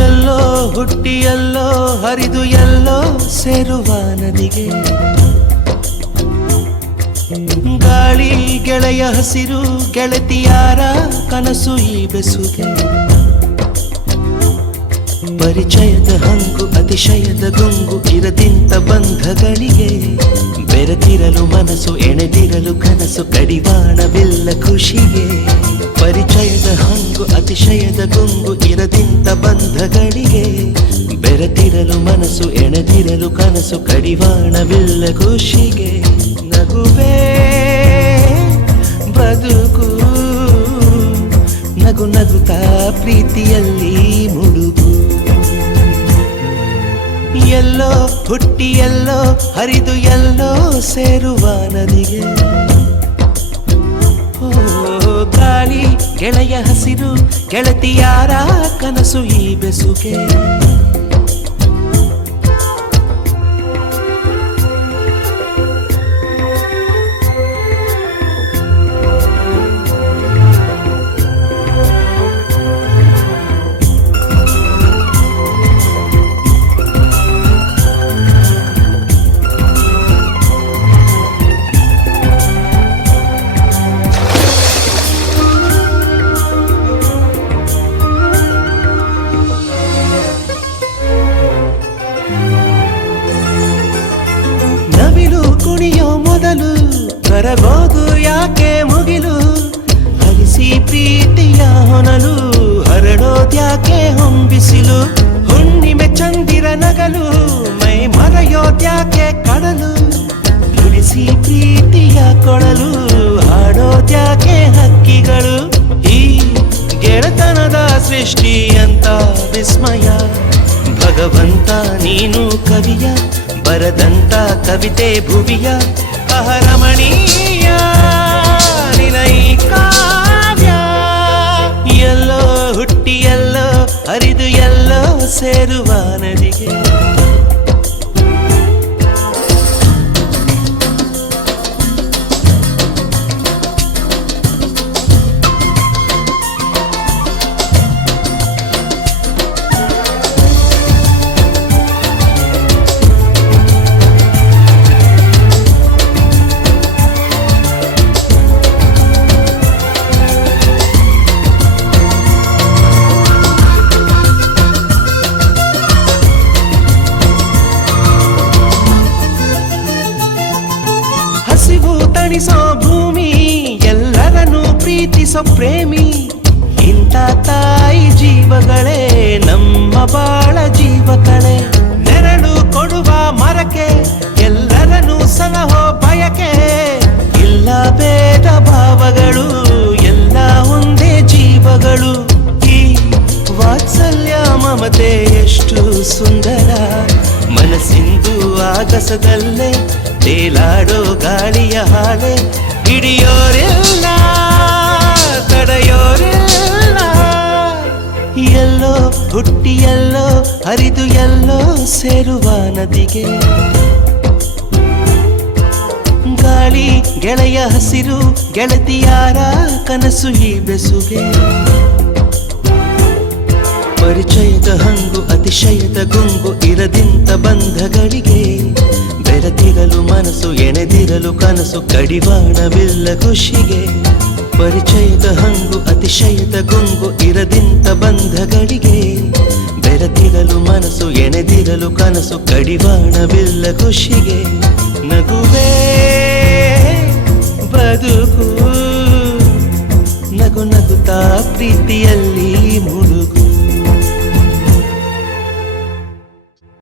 ಎಲ್ಲೋ ಹುಟ್ಟಿ ಎಲ್ಲೋ ಹರಿದು ಎಲ್ಲೋ ಸೇರುವ ನದಿಗೆ ಗಾಳಿ ಗೆಳೆಯ ಹಸಿರು ಗೆಳತಿಯಾರ ಕನಸು ಈ ಬೆಸುಗೆ ಪರಿಚಯದ ಹಂಗು ಅತಿಶಯದ ಗುಂಗು ಇರದಿಂತ ಬಂಧಗಳಿಗೆ ಬೆರೆತಿರಲು ಮನಸ್ಸು ಎಣೆದಿರಲು ಕನಸು ಕಡಿವಾಣವಿಲ್ಲ ಖುಷಿಗೆ ಪರಿಚಯದ ಹಂಗು ಅತಿಶಯದ ಗುಂಗು ಇರದಿಂತ ಬಂಧಗಳಿಗೆ ಬೆರೆತಿರಲು ಮನಸ್ಸು ಎಣೆದಿರಲು ಕನಸು ಕಡಿವಾಣವಿಲ್ಲ ಖುಷಿಗೆ ನಗುವೇ ಬದುಕು ನಗು ನಗುತ್ತಾ ಪ್ರೀತಿಯಲ್ಲಿ ಮುಳುಗು ಎಲ್ಲೋ ಹುಟ್ಟಿ ಎಲ್ಲೋ ಹರಿದು ಎಲ್ಲೋ ಸೇರುವ ನದಿಗೆ ಗಾಳಿ ಗೆಳೆಯ ಹಸಿರು ಗೆಳತಿಯಾರ ಕನಸು ಈ ಬೆಸುಗೆ ಮೊದಲು ಕರಗೋದು ಯಾಕೆ ಮುಗಿಲು ಹರಿಸಿ ಪ್ರೀತಿಯ ಹೊನಲು ಹರಡೋದ್ಯಾಕೆ ಹೊಂಬಿಸಿಲು ಹುಣ್ಣಿಮೆ ಚಂದಿರ ನಗಲು ಮೈ ಮರೆಯೋದ್ಯಾಕೆ ಕಡಲು ನುಡಿಸಿ ಪ್ರೀತಿಯ ಕೊಳಲು ಹಾಡೋದ್ಯಾಕೆ ಹಕ್ಕಿಗಳು ಈ ಗೆಳೆತನದ ಸೃಷ್ಟಿ ಅಂತ ವಿಸ್ಮಯ ಭಗವಂತ ನೀನು ಕವಿಯ ಬರದಂತ ಕವಿತೆ ಭುವಿಯ ಅಹರಮಣೀಯ ನಿನೈ ಕಾವ್ಯ ಎಲ್ಲೋ ಹುಟ್ಟಿ ಎಲ್ಲೋ ಹರಿದು ಎಲ್ಲೋ ಸೇರುವ ನದಿಗೆ ತಣಿಸೋ ಭೂಮಿ ಎಲ್ಲರನ್ನೂ ಪ್ರೀತಿಸೋ ಪ್ರೇಮಿ ಇಂಥ ತಾಯಿ ಜೀವಗಳೇ ನಮ್ಮ ಬಾಳ ಜೀವಗಳೇ ನೆರಳು ಕೊಡುವ ಮರಕ್ಕೆ ಎಲ್ಲರನ್ನೂ ಸಲಹೋ ಬಯಕೆ ಇಲ್ಲ ಭೇದ ಭಾವಗಳು ಎಲ್ಲ ಒಂದೇ ಜೀವಗಳು ಈ ವಾತ್ಸಲ್ಯ ಮಮತೆ ಎಷ್ಟು ಸುಂದರ ಮನಸ್ಸಿಂದು ಆಗಸದಲ್ಲೇ ತೇಲಾಡೋ ಗಾಳಿಯ ಹಾಳೆ ಹಿಡಿಯೋರಿಲ್ಲ ತಡೆಯೋರಿಲ್ಲ ಎಲ್ಲೋ ಹುಟ್ಟಿ ಎಲ್ಲೋ ಹರಿದು ಎಲ್ಲೋ ಸೇರುವ ನದಿಗೆ ಗಾಳಿ ಗೆಳೆಯ ಹಸಿರು ಗೆಳತಿಯಾರ ಕನಸು ಈ ಬೆಸುಗೆ ಪರಿಚಯದ ಹಂಗು ಅತಿಶಯದ ಗುಂಗು ಇರದಿಂತ ಬಂಧಗಳಿಗೆ ಬೆರೆತಿರಲು ಮನಸ್ಸು ಎಣೆದಿರಲು ಕನಸು ಕಡಿವಾಣವಿಲ್ಲ ಖುಷಿಗೆ ಪರಿಚಯದ ಹಂಗು ಅತಿಶಯದ ಗುಂಗು ಇರದಿಂತ ಬಂಧಗಳಿಗೆ ಬೆರೆತಿರಲು ಮನಸ್ಸು ಎಣೆದಿರಲು ಕನಸು ಕಡಿವಾಣವಿಲ್ಲ ಖುಷಿಗೆ ನಗುವೇ ಬದುಕು ನಗು ನಗುತ್ತಾ ಪ್ರೀತಿಯಲ್ಲಿ ಮುಳುಗು